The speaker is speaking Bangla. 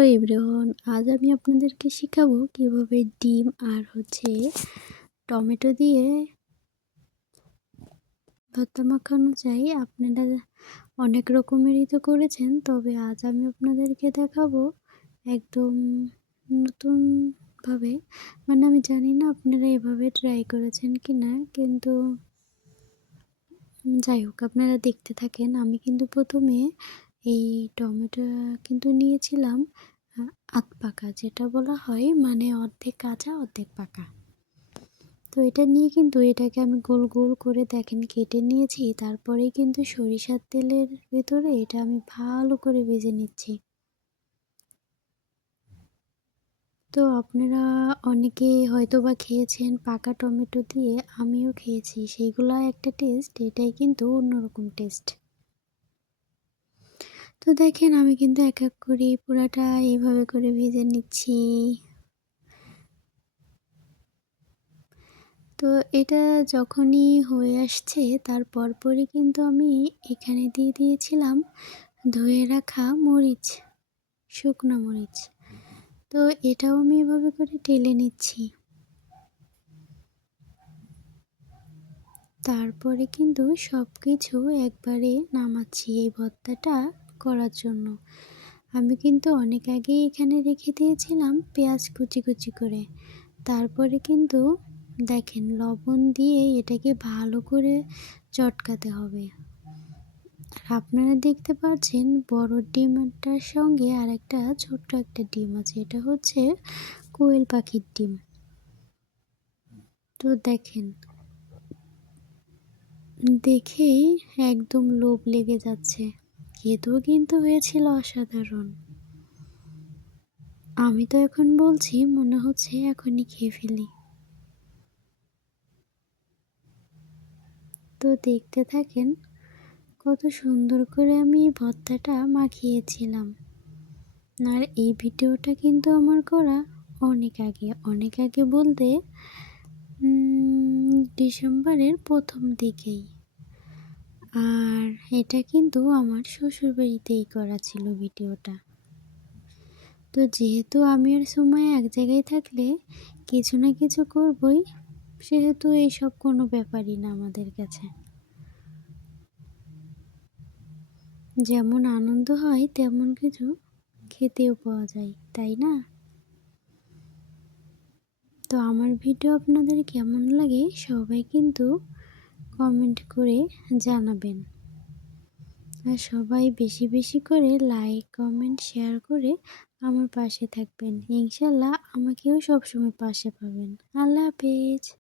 হ্যালো এভরিওয়ান, আজ আমি আপনাদেরকে শেখাবো কিভাবে ডিম আর টমেটো দিয়ে ভর্তা মাখানো যায়। আপনারা অনেক রকমেরই তো করেছেন, তবে আজ আমি আপনাদেরকে দেখাবো একদম নতুনভাবে। মানে আমি জানি না আপনারা এভাবে ট্রাই করেছেন কি না, কিন্তু যাই হোক আপনারা দেখতে থাকেন। আমি কিন্তু প্রথমে এই টমেটো কিন্তু নিয়েছিলাম আধ পাকা, যেটা বলা হয় মানে অর্ধেক কাঁচা অর্ধেক পাকা। তো এটা নিয়ে কিন্তু এটাকে আমি গোল গোল করে দেখেন কেটে নিয়েছি। তারপরে কিন্তু সরিষার তেলের ভেতরে এটা আমি ভালো করে ভেজে নিচ্ছি। তো আপনারা অনেকে হয়তোবা খেয়েছেন পাকা টমেটো দিয়ে, আমিও খেয়েছি। সেইগুলা একটা টেস্ট, এটাই কিন্তু অন্যরকম টেস্ট। তো দেখেন আমি কিন্তু এক এক করে পুরাটা এইভাবে করে ভেজে নিচ্ছি। তো এটা যখনই হয়ে আসছে তার পরপরই কিন্তু আমি এখানে দিয়ে দিয়েছিলাম ধুয়ে রাখা মরিচ, শুকনো মরিচ। তো এটাও আমি এভাবে করে ঢেলে নিচ্ছি। তারপরে কিন্তু সব কিছু একবারে নামাচ্ছি এই ভর্তাটা করার জন্য। আমি কিন্তু অনেক আগেই এখানে রেখে দিয়েছিলাম পেঁয়াজ কুচি কুচি করে। তারপরে কিন্তু দেখেন লবণ দিয়ে এটাকে ভালো করে চটকাতে হবে। আর আপনারা দেখতে পাচ্ছেন বড় ডিমটার সঙ্গে আর একটা ছোট্ট একটা ডিম আছে, এটা হচ্ছে কোয়েল পাখির ডিম। তো দেখেন দেখেই একদম লোভ লেগে যাচ্ছে। খেতেও কিন্তু হয়েছিল অসাধারণ। আমি তো এখন বলছি মনে হচ্ছে এখনই খেয়ে ফেলি। তো দেখতে থাকেন কত সুন্দর করে আমি ভর্তাটা মাখিয়েছিলাম। আর এই ভিডিওটা কিন্তু আমার করা অনেক আগে বলতে ডিসেম্বরের প্রথম দিকেই। আর এটা কিন্তু আমার শ্বশুরবাড়িতেই করা ছিল ভিডিওটা। তো যেহেতু আমি আর সুমাইয়া এক জায়গায় থাকলে কিছু না কিছু করবই, সেহেতু এইসব কোনো ব্যাপারই না আমাদের কাছে। যেমন আনন্দ হয় তেমন কিছু খেতেও পাওয়া যায়, তাই না? তো আমার ভিডিও আপনাদের কেমন লাগে সবাই কিন্তু কমেন্ট করে জানাবেন। আর সবাই বেশি বেশি করে লাইক কমেন্ট শেয়ার করে আমার পাশে থাকবেন। ইনশাল্লাহ আমাকেও সবসময় পাশে পাবেন। আল্লাহ হাফেজ।